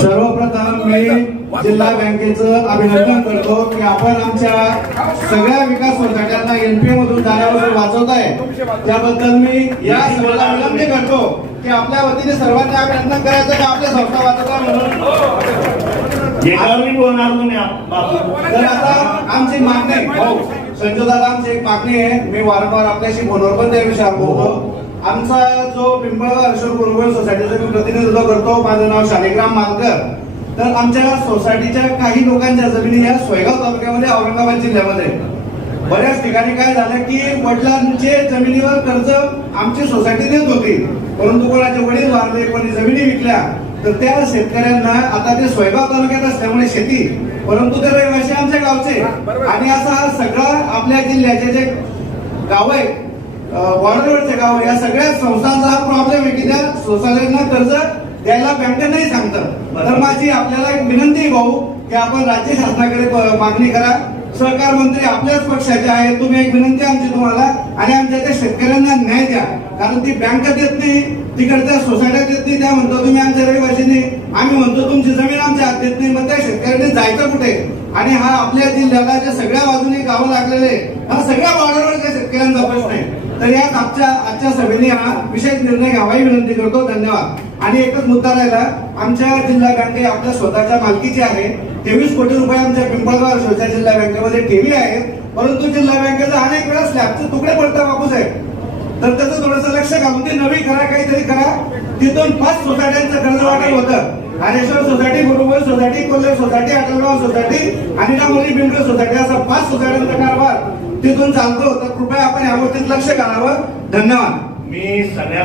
सर्वप्रथम मी जिल्हा बँकेचं अभिनंदन करतो की आपण आमच्या सगळ्या विकास सोसायट्यांना एनपीए मधून जाण्यापासून वाचवत आहे. त्याबद्दल मी या सर्वांना विनंती करतो की आपल्या वतीने सर्वांनी अभिनंदन करायचं की आपल्या संस्था वाचवता म्हणून. तर आता आमची मागणी हो संजय दादा आमची एक मागणी आहे. मी वारंवार आपल्याशी फोनवर पण त्या विषयावर बोलतो. आमचा जो पिंपळगाव अशोक गुरुगुळ सोसायटीचं मी प्रतिनिधित्व करतो माझं नाव शालिग्राम मालकर तर आमच्या सोसायटीच्या काही लोकांच्या जमिनी या सोयगाव तालुक्यामध्ये औरंगाबाद जिल्ह्यामध्ये बऱ्याच ठिकाणी काय झालं की वडिलांचे जमिनीवर कर्ज आमची सोसायटी देत होती. परंतु कोणाचे वडील वारले कोणी जमिनी विकल्या तर त्या शेतकऱ्यांना आता ते सोयगाव तालुक्यात असल्यामुळे शेती. परंतु ते रहिवासी आमच्या गावचे. आणि असा हा सगळा आपल्या जिल्ह्याचे जे गाव आहे बॉर्डरवरचे गाव या सगळ्या संस्थांचा हा प्रॉब्लेम आहे की त्या सोसायटींना कर्ज द्यायला बँक नाही सांगतात तर माझी आपल्याला एक विनंती आहे भाऊ की आपण राज्य शासनाकडे मागणी करा. सहकार मंत्री आपल्याच पक्षाचे आहेत. तुम्ही एक विनंती आमची तुम्हाला. आणि आमच्या त्या शेतकऱ्यांना न्याय द्या. कारण ती बँक देत नाही तिकडच्या सोसायट्या देत नाही. त्या म्हणतो तुम्ही आमच्या रहिवासीने आम्ही म्हणतो तुमची जमीन आमच्या हात देत नाही. मग त्या शेतकऱ्यांनी जायचं कुठे? आणि हा आपल्या जिल्ह्याला ज्या सगळ्या बाजूने गावं लागलेले हा सगळ्या बॉर्डरवरच्या शेतकऱ्यांचा प्रश्न आहे. तर याच आजच्या आजच्या सभेने हा विशेष निर्णय घ्यावाही विनंती करतो. धन्यवाद. आणि एकच मुद्दा राहिला. आमच्या जिल्हा बँके आपल्या स्वतःच्या मालकीची आहे. तेवीस कोटी रुपये आमच्या पिंपळगाव स्वतः जिल्हा बँकेमध्ये ठेवी आहेत. परंतु जिल्हा बँकेचा अनेक वेळा स्लॅबचे तुकडे पडता बापूस आहे तर त्याचं थोडंसं लक्ष घालून ते नवी करा काहीतरी करा. तिथून पाच सोसायट्यांचं कर्ज वाटप होतं. हरेश्वर सोसायटी बरोबर society Kolhe society Atalgaon society आणि सोसायटी असा पाच सोसायट्यांचा कारभार तिथून चालतो. तर कृपया आपण या गोष्टीत लक्ष घालावं. धन्यवाद. मी सगळ्या